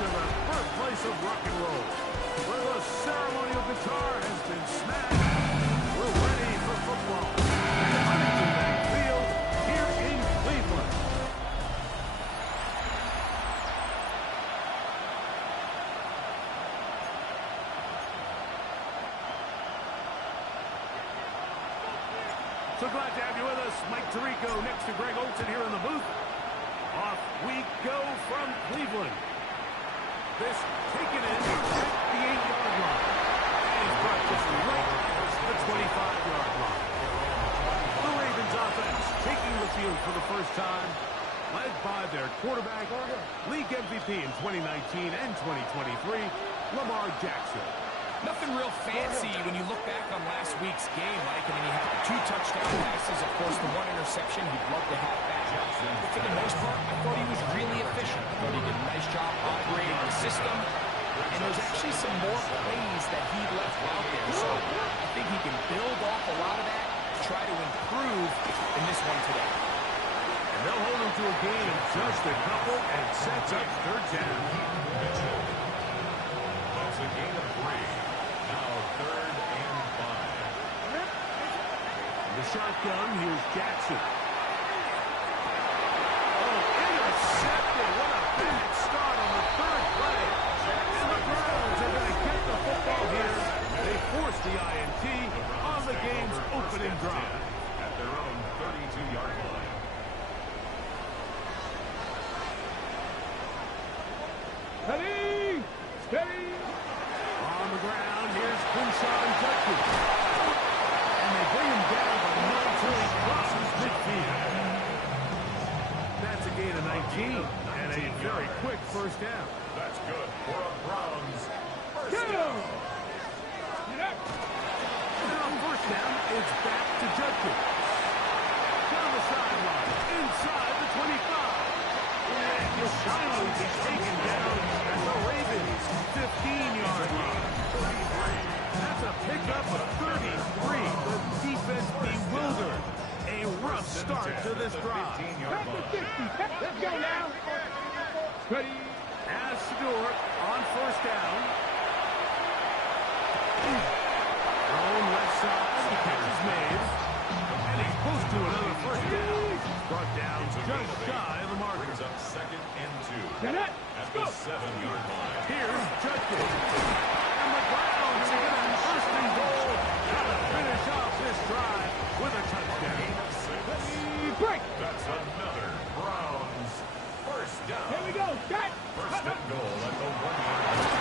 to the birthplace of rock and roll, where the ceremonial guitar has been smashed. We're ready for football. Huntington Bank Field here in Cleveland. So glad to have you with us. Mike Tirico next to Greg Olson here in the booth. Off we go from Cleveland. This taken in at the 8-yard line. And he's brought just right to the 25-yard line. The Ravens offense taking the field for the first time, led by their quarterback, league MVP in 2019 and 2023, Lamar Jackson. Nothing real fancy when you look back on last week's game, Mike. I mean, he had 2 touchdown passes, of course, the 1 interception he'd love to have back. But for the most part, I thought he was really efficient. I thought he did a nice job operating the system. And there's actually some more plays that he left out there. So I think he can build off a lot of that to try to improve in this one today. And they'll hold him to a gain of just a couple and sets up third down. That's a gain of 3. Now 3rd and 5. In the shotgun, here's Jackson. Oh, intercepted. What a bad start on the 3rd play. And the Browns are going to get the football here. They force the INT on the game's opening drive. At their own 32-yard line. Steady! Steady! On the ground, here's Quinshon Judkins. And they bring him down, but not until he crosses midfield. That's a gain of 19 and a very quick first down. That's good for a Browns first down. And on first down, it's back to Judkins. Down the sideline, inside the 25. And he'll finally be taken down at the Ravens' 15-yard line. That's a pickup of 33. The defense bewildered. A rough start to this drive. Let's go now. Ready. As Stewart on first down. Thrown left side. The catch is made. And he's close to another first down. Brought down just shy of the marker. Brings up 2nd and 2. Get it. At the 7-yard line. Here's Judkins. And the Browns are going to first and goal. Got to finish off this drive with a touchdown. Break. That's another Browns first down. Here we go. Set. First and goal at the 1-yard line.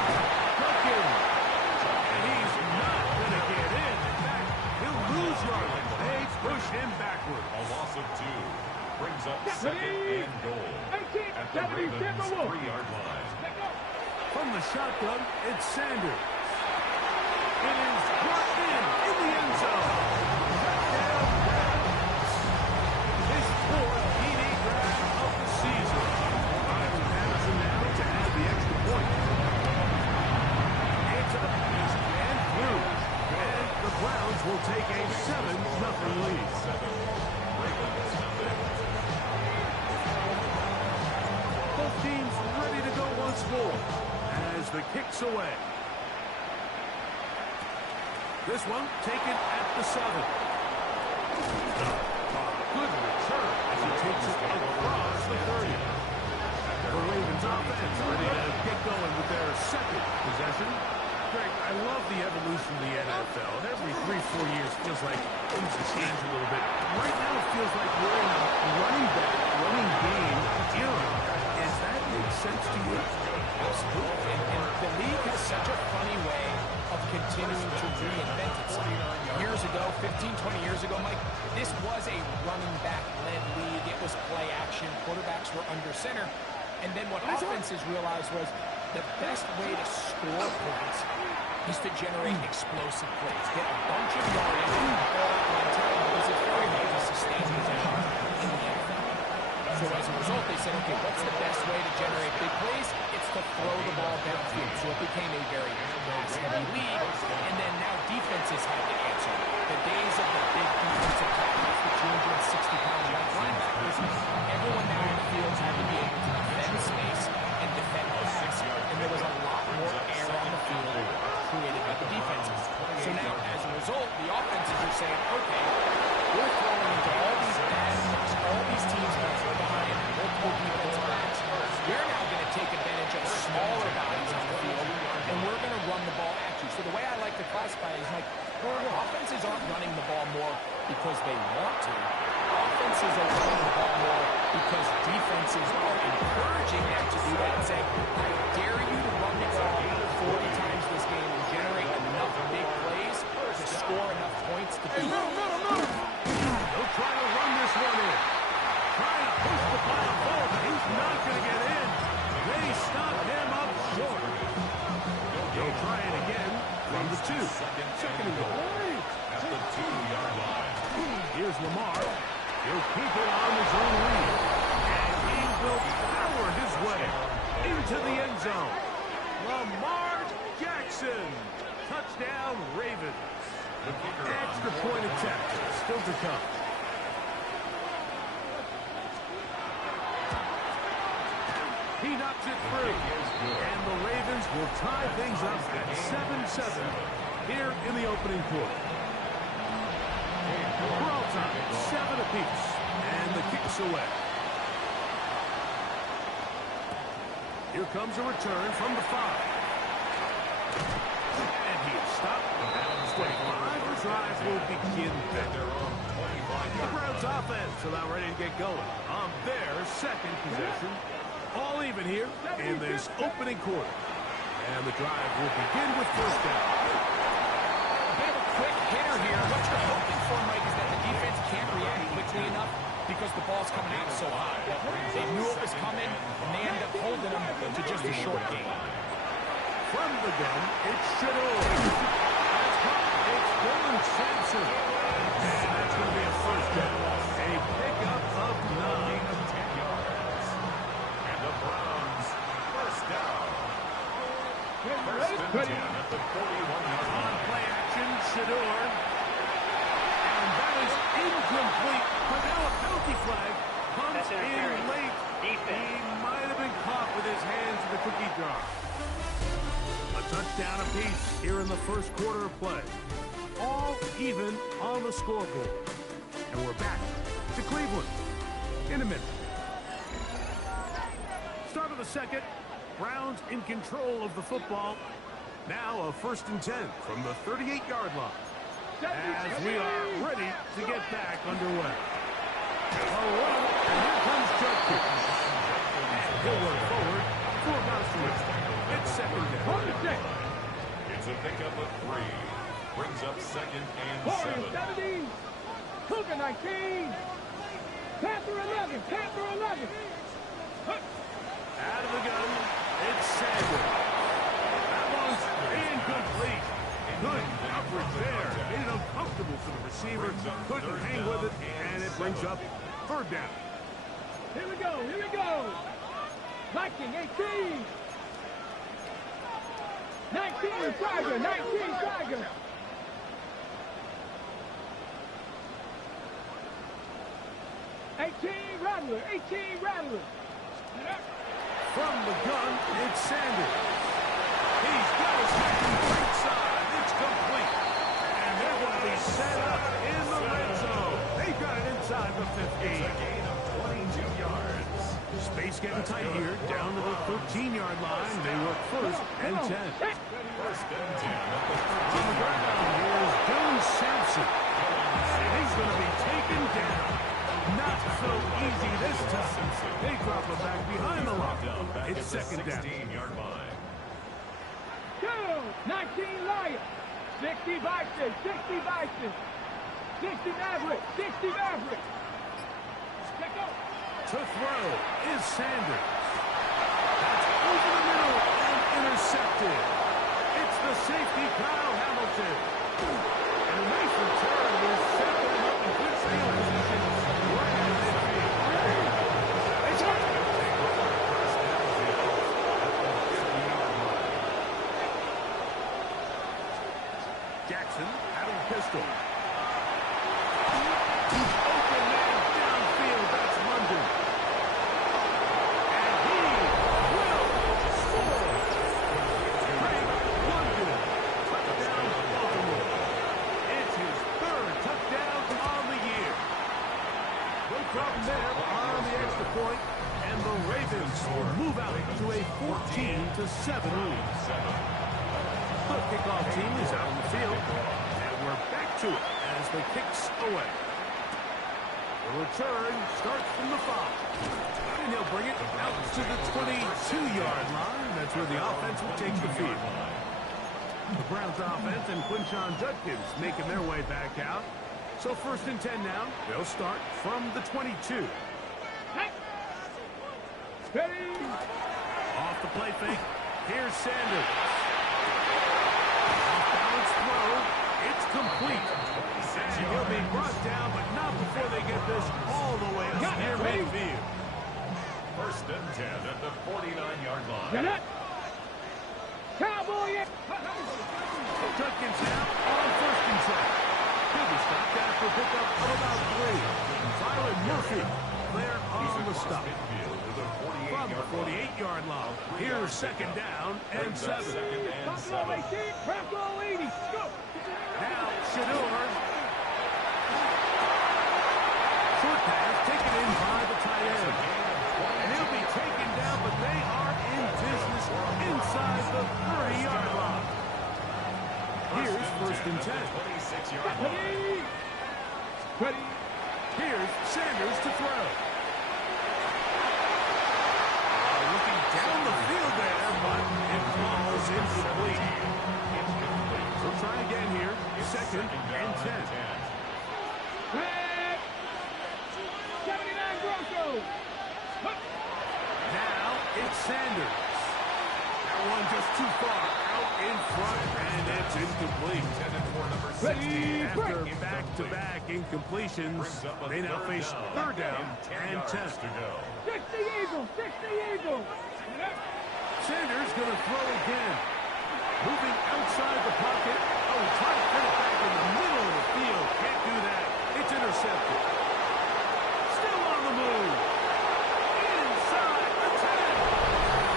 Judkins. And he's not going to get in. In fact, he'll lose yardage. They push him backward. A loss of 2. Brings up 2nd and goal. 18. At the Ravens' 3-yard line. From the shotgun, it's Sanders. It is brought in the end zone. Touchdown, Browns. His 4th TD grab of the season. Ivan Madison now to add the extra point. It's up, and through. And the Browns will take a 7-0 lead. Ravens nothing. Both teams ready to go once more as the kick's away. This one taken at the 7. Good return as he takes it across the 30. The Ravens offense ready to get going with their 2nd possession. Greg, I love the evolution of the NFL. And every 3-4 years feels like things have changed a little bit. Right now it feels like we're in a running back, running game era. Does that make sense to you? Absolutely. And the league has such a funny way of continuing to reinvent itself. Years ago, 15, 20 years ago, Mike, this was a running back-led league. It was play action. Quarterbacks were under center. And then what offenses realized was the best way to score points is to generate explosive plays. Get a bunch of yardage all at one time because it's very hard to sustain possession in the NFL. So as a result, they said, okay, what's the best way to generate big plays? It's to throw the ball downfield. So it became a very pass-heavy league. And then now defenses had to answer. The days of the big defensive tackles, the 260-pound linebackers, everyone now in the field had to be able to defend space and defend pass. And offenses are running the ball more because defenses are encouraging them to do that and saying, I dare you to run the ball 40 times this game and generate enough big plays to score enough points to beat. They'll try to run this one in. Trying to push the ball forward, but he's not going to get in. They stop him up short. They'll try it again from the 2. Second and goal. At the 2-yard line. Here's Lamar. He'll keep it on his own lead. And he will power his way into the end zone. Lamar Jackson. Touchdown, Ravens. Extra point attempt still to come. He knocks it through. And the Ravens will tie things up at 7-7 here in the opening quarter. We're all time, 7 apiece. And the kick's away. Here comes a return from the 5. And he is stopped. At 25. The drive will begin there. The Browns offense about ready to get going on their second possession. All even here in this opening quarter. And the drive will begin with first down. A bit of a quick hitter here. What you're hoping for, Mike, is that the defense can't react quickly enough because the ball's coming out so high. They knew it was coming, and they ended up holding them to just a short game. From the gun, it's Shador. It's Dylan Sampson. And that's going to be a first down. A pickup of 9. First and 10 at the 41-yard line. On play action, Shador. And that is incomplete. But now a penalty flag comes in late. He might have been caught with his hands in the cookie jar. A touchdown apiece here in the first quarter of play. All even on the scoreboard. And we're back to Cleveland in a minute. Start of the second. Browns in control of the football. Now a first and 10 from the 38-yard line. As we are ready to get back underway. A run, and here comes Judkins. And he'll work forward for about 3. It's second down. It's a pickup of 3. Brings up second and 7. 17. Cougar 19. Panther 11. Panther 11. Out of the gun, it's Sanders. That one's incomplete. Good coverage there. Made it uncomfortable for the receiver. Couldn't hang with it, and it brings up third down. Here we go. Here we go. Viking 18. 19 Tiger. 19 Tiger. Rattler. 18 Rattler. From the gun, it's Sanders. He's got his right side. It's complete. And they're going to be set up in the red zone. They've got it inside the 15. A gain of 22 yards. Space getting tight here. Down to the 13-yard line. They work first and 10. First and 10 at the On the ground, here's Dylan Sampson. And he's going to be taken down. Not so easy this time. They drop him back behind the line. It's second down. 16-yard line. 19 Lions. 60 Vikings. 60 Vikings. 60 Mavericks. 60 Mavericks. Check out. To throw is Sanders. That's over the middle and intercepted. It's the safety, Kyle Hamilton. And a nice return will set them up in good field position. Jackson out of the pistol. Open man downfield. That's London. And he will score. Frank London. Touchdown, Baltimore. It's his 3rd touchdown on the year. No problem there on the extra point. And the Ravens will move out to a 14-7 lead. The kickoff team is out on the field, and we're back to it as the kick's away. The return starts from the 5. And he'll bring it out to the 22-yard line. That's where the offense will take the field. The Browns offense and Quinshon Judkins making their way back out. So 1st and 10 now. They'll start from the 22. Ready. Off the play fake. Here's Sanders. Off-balance throw. It's complete. And he'll be brought down, but not before they get this all the way up near midfield. 1st and 10 at the 49-yard line. Get it. Cowboy. Judkins now on 1st and 10. He'll be stopped after a pickup of about 3. Tyler Murphy there on the stop. From the 48-yard line. Here's 2nd down and 7. Bronco 18. Bronco 80. Go. Now Shador. Short pass taken in by the tight end. And he'll be taken down, but they are in business inside the 30-yard line. Here's 1st and 10. Ready. Ready. Here's Sanders to throw. Looking down the field there, but it falls incomplete. We'll try again here. 2nd and 10. Red. 79 Broncos. Now it's Sanders. That one just too far out in front, and it's incomplete. Ready. After back-to-back incompletions, they now face 3rd down and 10. 60 Eagles. 60 Eagles. Sanders going to throw again. Moving outside the pocket. Oh, trying to put it back in the middle of the field. Can't do that. It's intercepted. Still on the move. Inside the 10.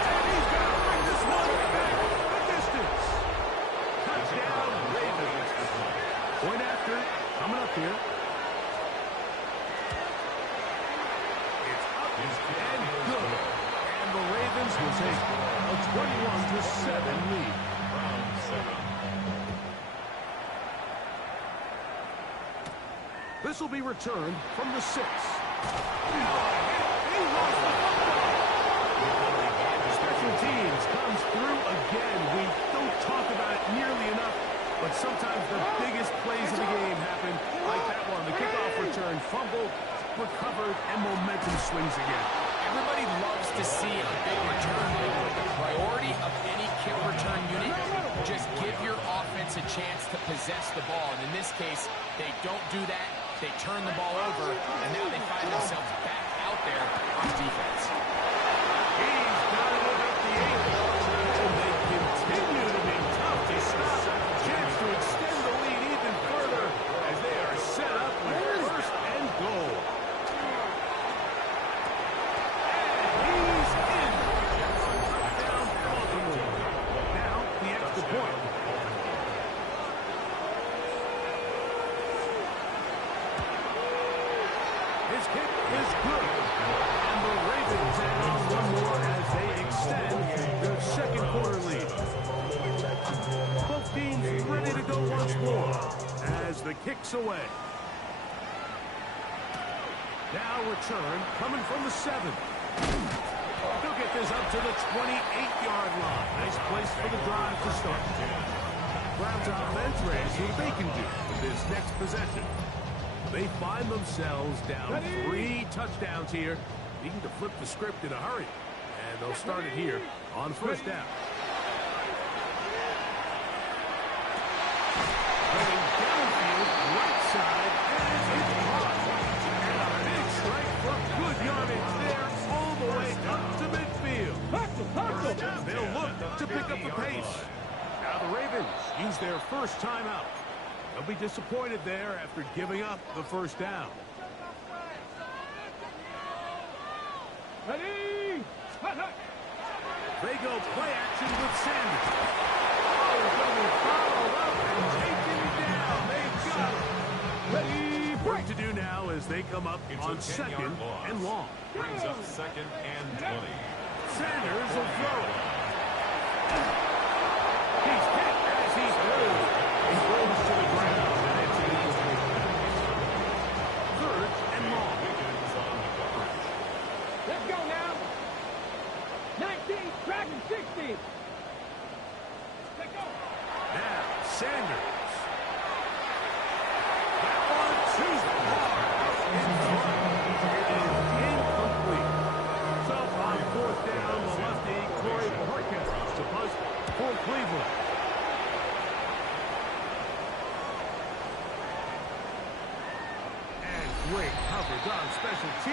And he's going to bring this one back the distance. Touchdown, Ravens. Point after. Coming up here. It's up and good. And the Ravens will take a 21-7 lead. This will be returned from the 6. He lost the football. Special teams comes through again. We don't talk about it nearly enough, but sometimes the biggest plays of the game happen like that one. The kickoff return, fumble, recovered, and momentum swings again. Everybody loves to see a big return, but the priority of any kick return unit, just give your offense a chance to possess the ball. And in this case, they don't do that. They turn the ball over, and now they find themselves back out there on defense. He's got it about the 8. And they continue to be tough to stop. Chance to extend the lead even further as they are set up with 1st and goal. And he's in. Touchdown, Baltimore. Now, the extra point. His kick is good. And the Ravens add on one more as they extend their 2nd quarter lead. Both teams ready to go once more as the kick's away. Now return coming from the 7. They'll get this up to the 28-yard line. Nice place for the drive to start. Browns offense ready to see what they can do with this next possession. They find themselves down 3 touchdowns here, needing to flip the script in a hurry. And they'll start it here on 1st down. Running downfield, right side, and it's caught. And a big strike for good yardage there, all the way up to midfield. They'll look to pick up the pace. Now the Ravens use their first timeout. They'll be disappointed there after giving up the 1st down. Ready. They go play action with Sanders. Oh, going to follow up and taking it down. They've got it. Ready. Work to do now as they come up on 2nd and long. Brings up 2nd and 20. Sanders will throw it. He's hit as he's through. He throws to the ground, and it's incomplete. 3rd and long.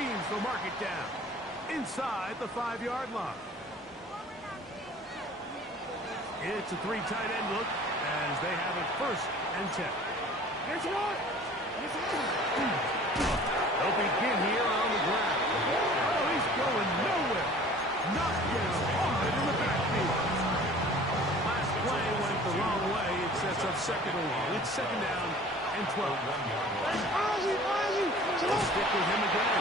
teams will mark it down inside the 5-yard line. It's a 3 tight end look as they have it 1st and 10. They'll begin here on the ground. Oh, he's going nowhere. Knocked down hard in the backfield. Last play went the wrong way. It sets up 2nd and long. It's 2nd down and 12. They'll stick with him again.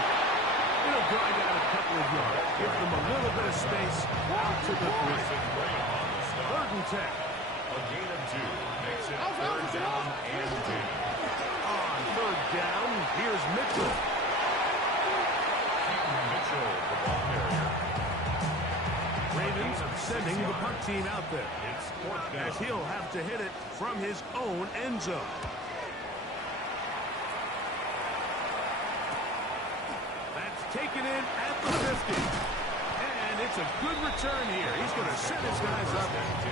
It'll drive out a couple of yards. Give them a little bit of space out to the 3. 3rd and 10. A gain of 2 makes it 3rd down and 10. On 3rd down, here's Mitchell. Mitchell, the ball carrier. Ravens sending the punt team out there. It's 4th down. As he'll have to hit it from his own end zone. That's taken in at the 50. And it's a good return here. He's going to set his guys up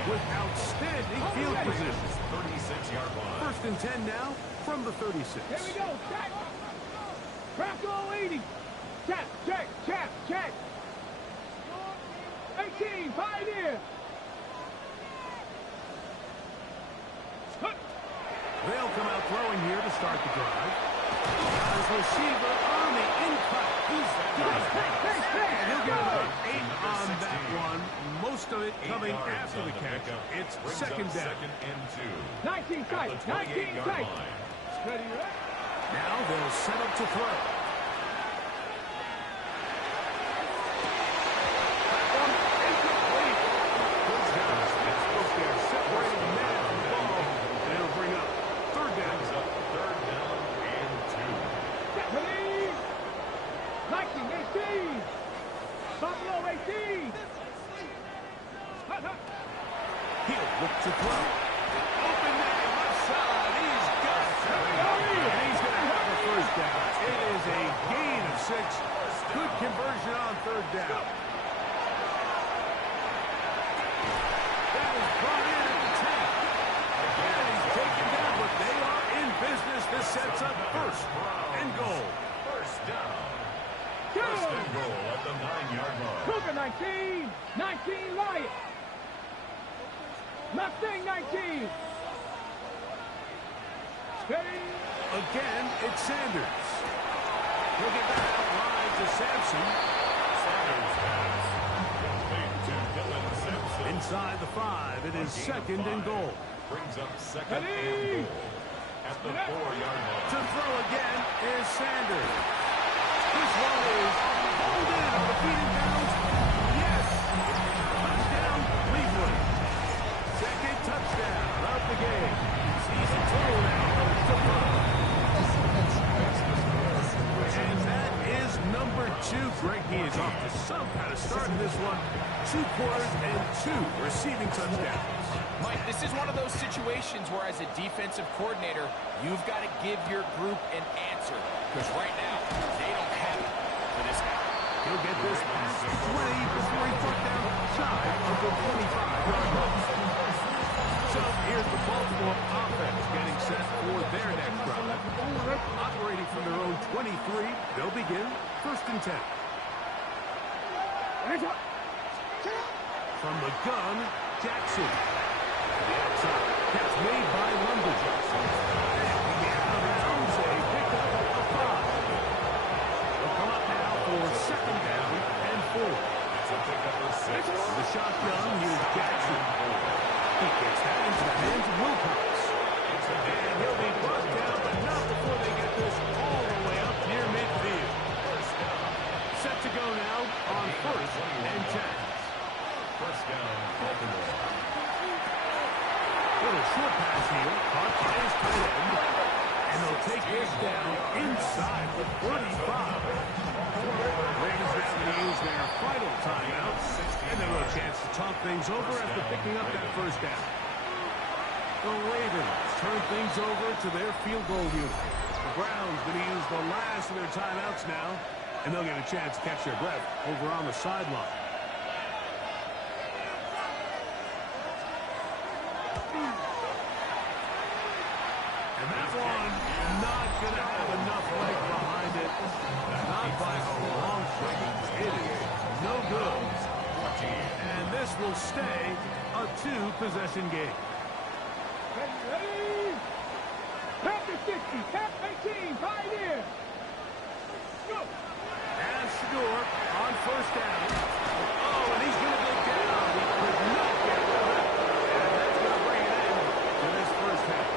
with outstanding field position. 36-yard line. 1st and 10 now from the 36. Here we go. Check. Crack all 80. Check, check, check, check. 18, Pioneer. They'll come out throwing here to start the drive. Got his receiver on the in-cut. He's got it. And he'll get about 8 on that one. Most of it coming after the catch. It's 2nd down. 2nd and 2. 19 tight, 19 tight. Ready, Now they'll set up to throw. Separating the man from the ball. And it'll bring up 3rd down. 3rd down and 2. Ready. 19, 18. Buffalo 18. He'll look to throw. Open man, left side. He's got it. And he's going to have a 1st down. It is a gain of 6. Good conversion on 3rd down. That is brought in at the 10. And he's taken down, but they are in business. This sets up 1st and goal. 1st down. 1st and goal at the 9-yard line. Cougar 19. 19 Riot. Mustang 19. Steady. Again, it's Sanders. He'll get that out wide to Sampson. Sanders pass. Complete to Dylan Simpson. Inside the 5, it is 2nd and goal. Brings up 2nd and goal at the 4-yard line. To throw again is Sanders. This one is pulled in on the feet and bounds. Yes! Touchdown, Cleveland. 2nd touchdown of the game. Season total now to 5. And that is number 2. Greg, he is off to some kind of start in this one. 2 quarters and 2 receiving touchdowns. Mike, this is one of those situations where as a defensive coordinator, you've got to give your group an answer. Because right now, they don't have it for this guy. He'll get this past 20 before he put down shy of the 25-yard line. So here's the Baltimore offense getting set for their next drive. Operating from their own 23, they'll begin 1st and 10. From the gun, Jackson. To the outside. Catch made by London. And the out of bounds, a pickup of 5. They'll come up now for 2nd down and 4. It's a pickup of 6. The shotgun, here's Jackson. He gets that into the hands of Wilcox. And he'll be brought down, but not before they get this all the way up near midfield. Set to go now on 1st and 10. 1st down, Baltimore. Little short pass here, caught by his tight end. And they'll take this down inside the 35. Ravens now going to use their final timeout. And they'll have a chance to talk things over after picking up that 1st down. The Ravens turn things over to their field goal unit. The Browns going to use the last of their timeouts now. And they'll get a chance to catch their breath over on the sideline. And that one not going to have enough leg behind it. Not by a stay a two-possession game. Ready? Tap to 60, tap 18, pioneer. Go. And Shador on first down. Oh, and he's going to go down. He could not get rid of it. And that's going to bring it in to this first half.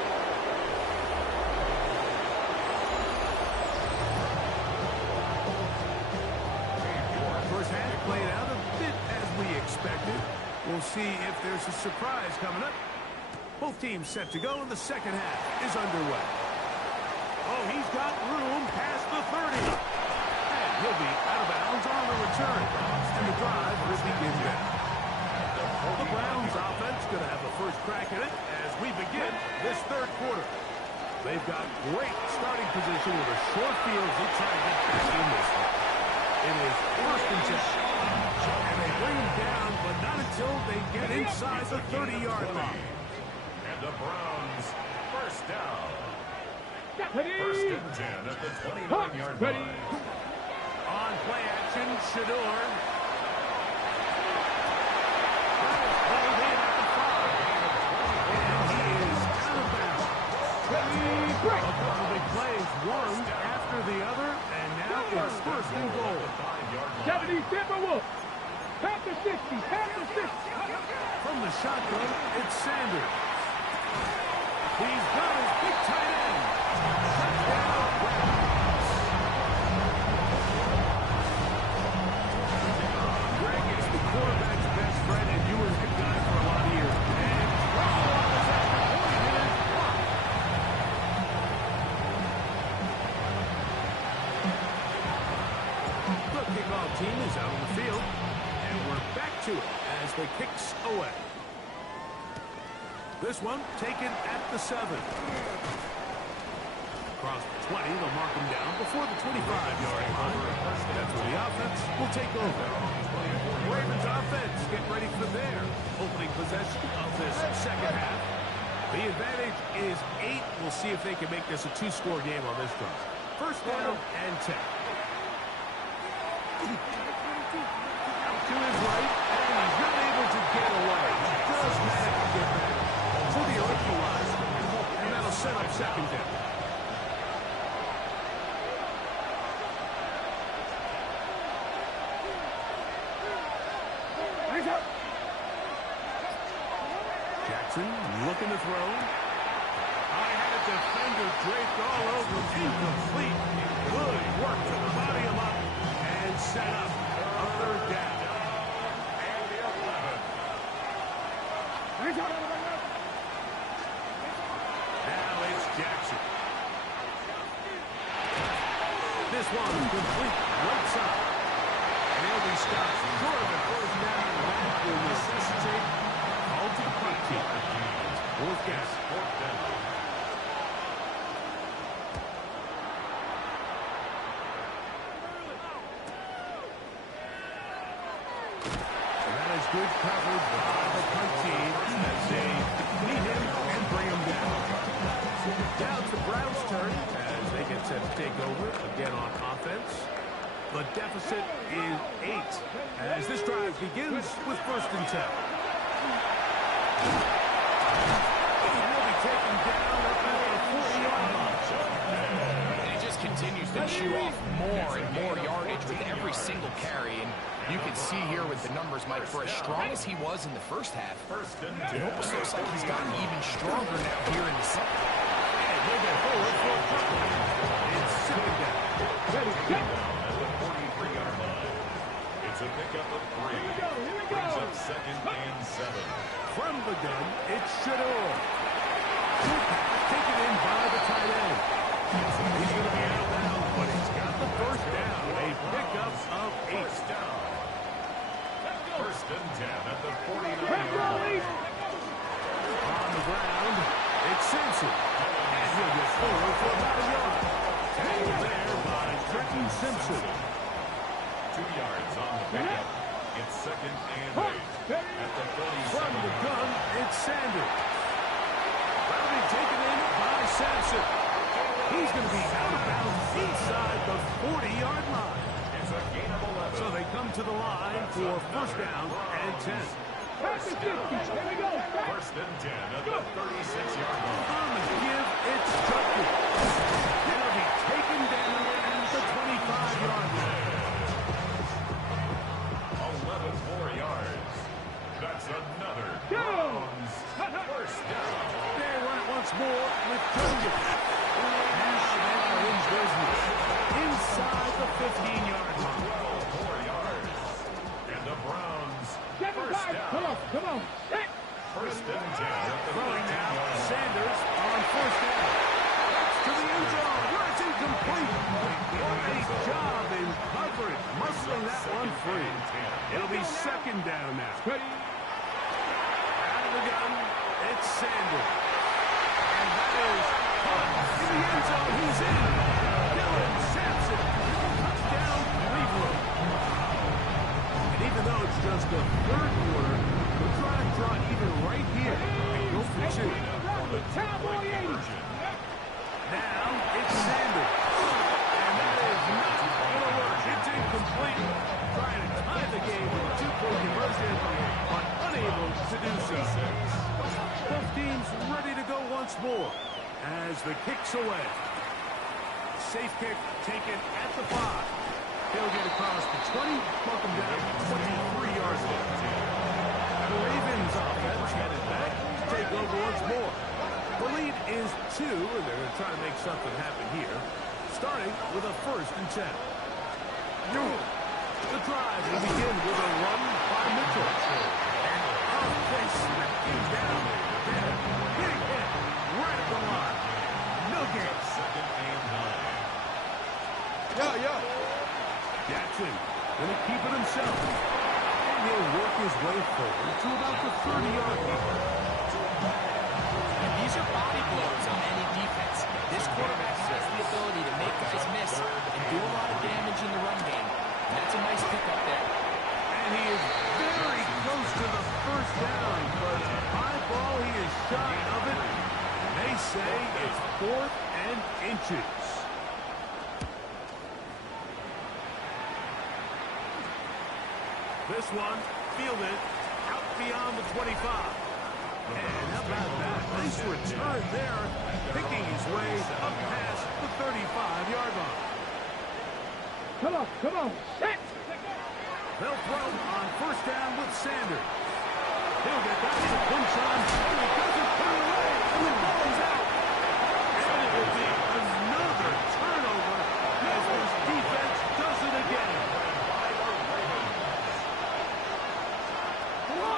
First half played out a bit as we expected. We'll see if there's a surprise coming up. Both teams set to go, and the second half is underway. Oh, he's got room past the 30. And he'll be out of bounds on the return. And the drive will begin now. The Browns offense going to have the first crack at it as we begin this third quarter. They've got great starting position with a short field to try to get back in this one. It is first and 10. And they bring him down, but not until they get inside the 30-yard line. And the Browns first down. Ready? First and 10 at the 29-yard line. On play action, Shador. Pulled in at the 5. And he is out of bounds. A couple big plays, one after the other, and now it's first and goal. 70 Timberwolves. Tap to 60, tap to 60. From the shotgun, it's Sanders. He's got his big tight end. Touchdown, Browns. Greg is the quarterback's best friend, and you were a good guy for a lot of years. And trouble is at the 40-minute clock. The kickoff team is out on the field, and we're back to it as the kicks away. This one taken at the 7. Across the 20, they'll mark him down before the 25-yard line. That's where the offense will take over. Ravens offense get ready for their opening possession of this second half. The advantage is 8. We'll see if they can make this a two-score game on this drive. First down and 10. Out to his right, and he's not able to get away. He does manage to get back to the equalizer, and that'll set up second down. Jackson looking to throw. I had a defender draped all over him. Incomplete. Good work to body him up and set up a third down. And the 11. Now it's Jackson. This one complete right side. And he'll be stopped short of a first down. That will necessitate call to the punt team. Fourth down. And that is good coverage by the punt team as they meet him and bring him down. Now it's the Browns' turn as they get set to take over again on offense. The deficit is 8 as this drive begins with first and 10. He will be taken down at the 40-yard line. And he just continues to chew off more and more yardage with every single carry. And you can see here with the numbers, Mike, for as strong as he was in the first half, it almost looks like he's gotten even stronger now here in the second. And he'll go forward for a couple. It's second down. At the 43-yard line. It's a pickup of 3. Brings up second and 7. From the gun, it's Shador. Good pass taken in by the tight end. He's going to be out of bounds, but he's got the first down. A pickup of 8. First down. First and 10 at the 49-yard line. On the ground, it's Simpson. And he'll get forward for about a yard. Tackled there by Trenton Simpson. 2 yards on the pickup. It's second and 8 at the 47. From the gun, it's Sanders. That'll be taken in by Sampson. He's going to be out of bounds inside the 40-yard line. It's a gain of 11. So they come to the line for first down and 10. First down. First and 10 at the 36-yard line. On the give, it's Tucker. It'll be taken down at the 25-yard line. 11 more yards. That's another Browns first down. They run it once more with Junior. Now they are in business. Inside the 15-yard line. 12 more yards. And the Browns first 7-5. down. Come on. First and 10 at the Throwing now, 15-yard line. Sanders on first down. To the end zone, where it's incomplete. What a job in coverage, muscling that one free. It'll be second down now. Out of the gun, it's Sanders. And that is caught in the end zone. He's in. Dylan Sampson. Touchdown, Cleveland. And even though it's just the third quarter, we're trying to draw even right here and go for two. Cowboy 80. Now it's Sanders. And that is not going to work. It's incomplete. Trying to tie the game with a two-point conversion, but unable to do so. Both teams ready to go once more as the kick's away. Safe kick taken at the 5. He'll get across the 20, mark him down 23 yards line. The Ravens offense headed back to take over once more. The lead is 2, and they're going to try to make something happen here, starting with a first and 10. The drive will begin with a run by Mitchell. And they smack him down. Then big hit right at the line. No gain. Second and 9. Yo. Jackson going to keep it himself. And he'll work his way forward to about the 30-yard line. And these are body blows on any defense. This quarterback has the ability to make guys miss and do a lot of damage in the run game. And that's a nice pickup there. And he is very close to the first down, but a high ball, he is shy of it. They say it's 4th and inches. This one, fielded out beyond the 25. And how about that? Nice return there, picking his way up past the 35-yard line. Come on. They'll throw on first down with Sanders. He'll get that to Quinton, and he doesn't put it away, and the ball is out. And it will be another turnover as this defense does it again.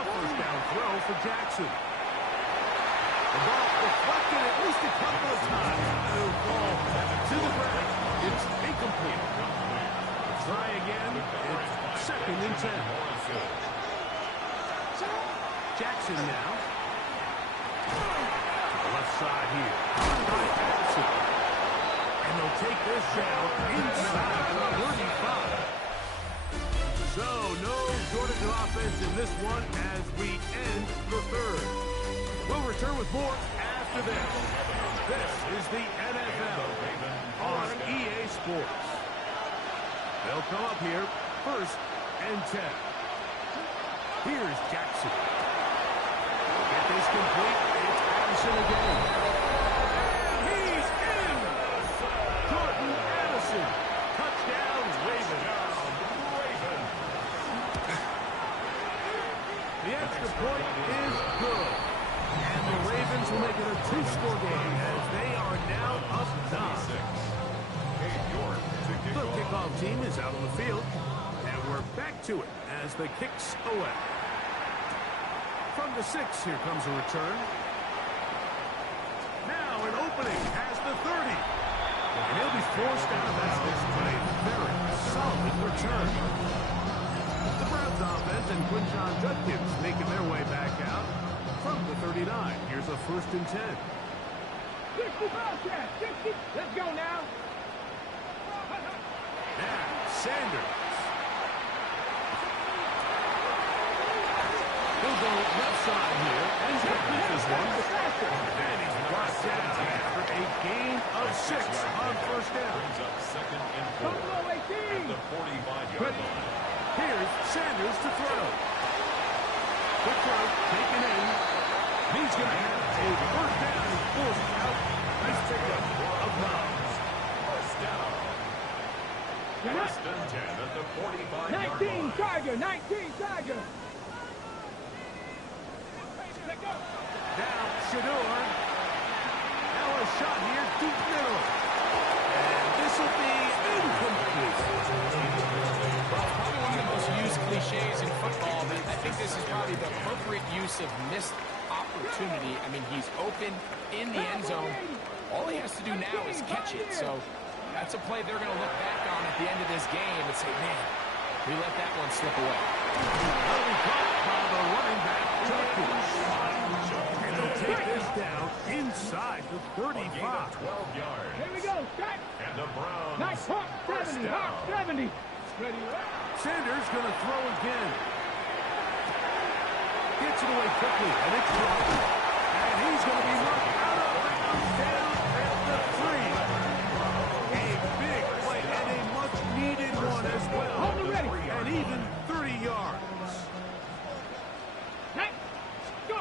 First down throw for Jackson. The ball deflected at least a couple of times. It'll fall to the ground. It's incomplete. Try again. It's second and 10. Jackson now. Left side here. By Addison. And they'll take this down inside the 35. So, no shortage of offense in this one as we end the third. We'll return with more after this. This is the NFL on EA Sports. They'll come up here, first and 10. Here's Jackson. Get this complete. It's Addison again. And he's in! Jordan Addison. Touchdown, Ravens. The extra point is good. And the Ravens will make it a 2-score game as they are now up 9. The kickoff team is out on the field. And we're back to it as the kick's away. From the 6, here comes a return. Now an opening has the 30. And he'll be forced out of bounds by a very solid return. The Browns offense and Quinton Judkins making their way back out from the 39. Here's a first and 10. 60 Bobcat, 60. Let's go now. Now, Sanders. He'll go left side here and complete this one. And he's brought down after a gain of 6 on first down. Brings up second and 4 at the 45-yard line. Here's Sanders to throw. Quick throw, taken in. He's going to have a first down and forced out. Nice pickup of Miles. First down. First and 10 at the 45-yard 19 line. Tiger, 19 Tiger. Down, Shador. Now a shot here, deep middle. And this will be incomplete. Well, probably one of the most used cliches in football, but I think this is probably the appropriate use of missed opportunity. I mean, he's open in the end zone. All he has to do now is catch it. So that's a play they're going to look back on at the end of this game and say, man, we let that one slip away. That'll be caught by the running back, Judkins. And they'll take this down inside the 35. 12 yards. Here we go, shot. And the Browns. Nice hawk, 70, hawk, 70. Ready, Sanders going to throw again. Gets it away quickly, and it's dropped. And he's going to be knocked out of bounds down at the 3. A big play and a much-needed one as well. Hold it ready. And even 30 yards. Next, go.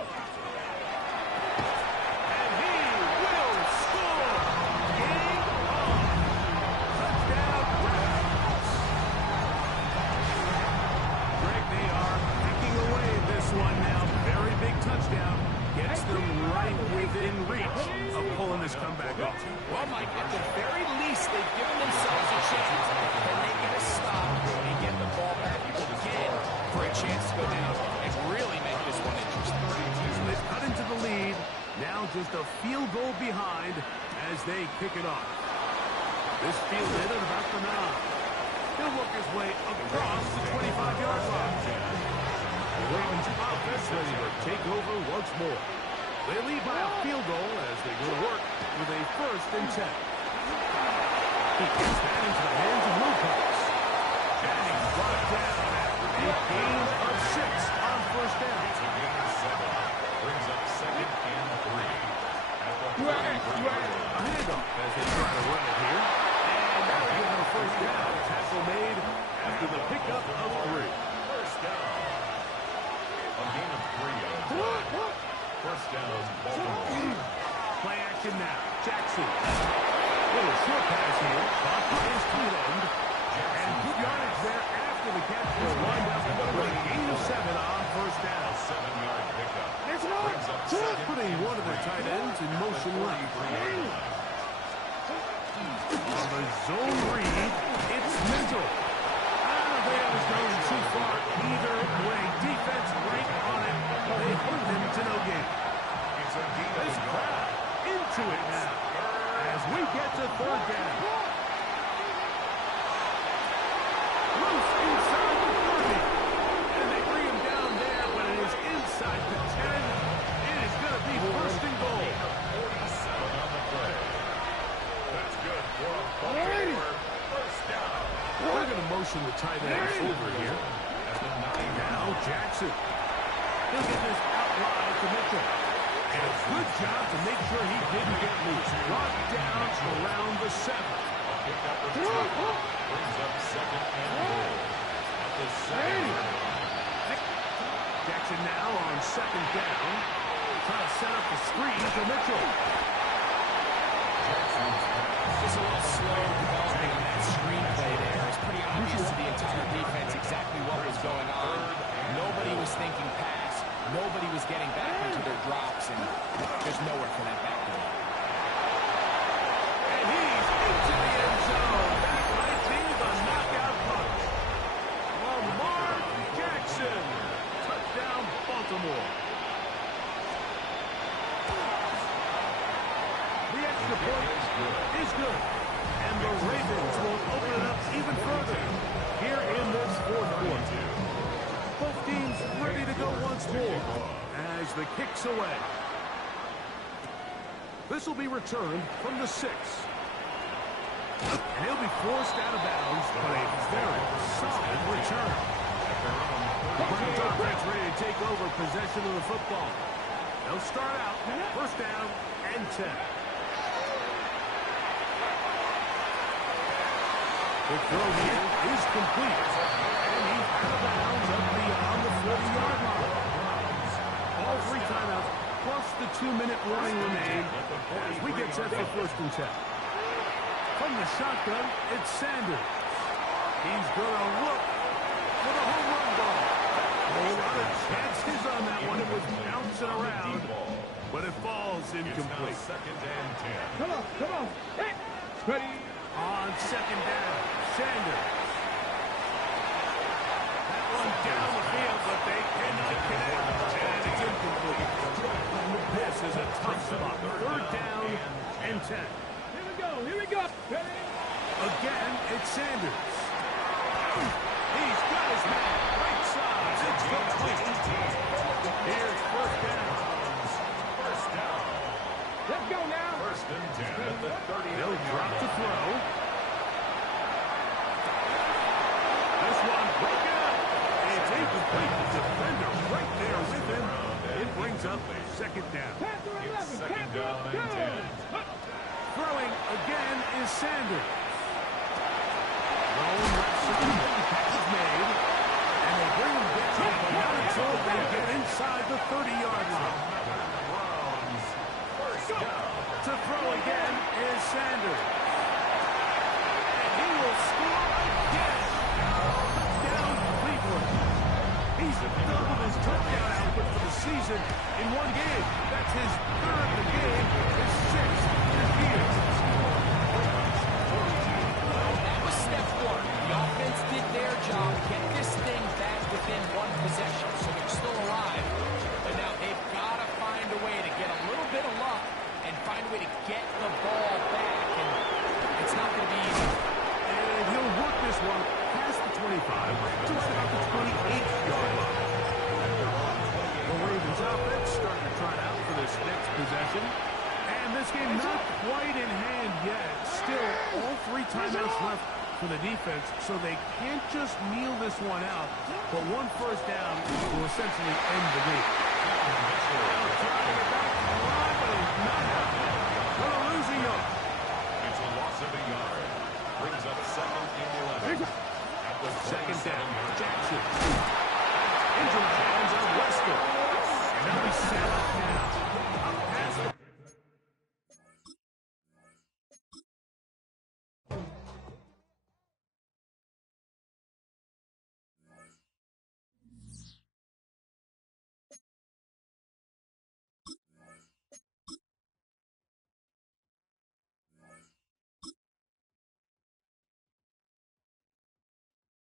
And he will score. Game on. Touchdown, Browns. Greg, they are hacking away at this one now. Very big touchdown. Gets them right within reach of pulling this comeback off. Well, Mike, at the very least, they've given themselves a chance. Can they get a stop and get the ball back again for a chance to go down and really make this one interesting? So they've cut into the lead. Now just a field goal behind as they kick it off. This field hit at about the 9. He'll work his way across the 25-yard line. The Ravens offense ready to take over once more. They lead by a field goal as they go to work with a first and 10. He gets that into the hands of Lucas. And he's brought down after a gain of 6 on first down. It's a gain of 7. Brings up second and 3. At the 33-yard line. A handoff as they try to run it here. And now they get a first down. Tackle made after the pickup of 3. First down. A gain of 3 on drive. First down, Baltimore. Play action now. Jackson. Little short pass here. Caught by his tight end. And good yardage there after the catch was lined up with a gain of 7 on first down. 7-yard pickup. Brings up second. Putting one of their tight ends in motion left. On the zone read, it's Mitchell. I don't think it was going too far either way. Defense right on it. They hold him to no gain. It's a gain This of 9. crowd into it now as we get to third down. Loose inside the 30. And they bring him down there, but it is inside the 10. It is going to be first and goal. 47 on the play. That's good for a Baltimore first down. They're going to motion the tight ends over here. At the 9. Now Jackson. He'll get this out wide to Mitchell. And a good job to make sure he didn't get loose. Brought down around the 7. A pickup of 2. Brings up second and goal. At the 7. Jackson now on second down. Trying to set up the screen for Mitchell. Just a little slow developing on that screenplay there. It's pretty obvious to the entire defense exactly what was going on. Nobody was thinking pass. Nobody was getting back into their drops, and there's nowhere for that back to go. And he's into the end zone. That might be the knockout punch. Lamar Jackson. Touchdown, Baltimore. The extra point is good. And the Ravens will open it up even further here in this fourth quarter. Both teams ready to go once more as the kick's away. This will be returned from the 6. And he'll be forced out of bounds, but a very solid return. The Browns offense ready to take over possession of the football. They'll start out first down and 10. The throw here is complete. And he's out of bounds up beyond the 40-yard line. 2-minute warning remain as we get set for 1st and 10. From the shotgun, it's Sanders. He's going to look for the home run ball. A whole lot of chances on that one. It was bouncing around, but it falls incomplete. 2nd and 10. Come on. Hit. Ready. On 2nd down, Sanders. That one down the field, but they cannot connect, and it's incomplete. This is a tough spot. 3rd down and 10. Here we go. Ready. Again, it's Sanders. He's got his man. Right side. It's complete. Here's 1st down. 1st down. Let's go now. 1st and 10 at the 30. They'll drop to throw. This one broken up. It's incomplete. The defender right there with him. It brings up 2nd down. Panther 11. 2nd down and 10. Throwing again is Sanders. Lone reception catch is made. And they bring him down, but not until they get inside the 30-yard line. Browns. 1st down. To throw again is Sanders. And he will score again. Touchdown Cleveland. He's doubled his touchdown output for the season in one game. That's his 3rd of the game, his 6th this year. That was step 1. The offense did their job, get this thing back within 1 possession, so they're still alive. But now they've got to find a way to get a little bit of luck and find a way to get the ball back, and it's not going to be easy. And he'll work this one past the 25 to about the 28-yard line. The Ravens offense starting to trot out for this next possession. And this game not quite in hand yet. Still, all 3 timeouts left for the defense, so they can't just kneel this one out. But 1 first down will essentially end the game. Trying to get back to the line, but he's not happening. Gonna lose a yard. It's a loss of a yard. Brings up 2nd and 11. At the 2nd down, 27-yard line. Jackson. Into the hands of Wester. And now he's set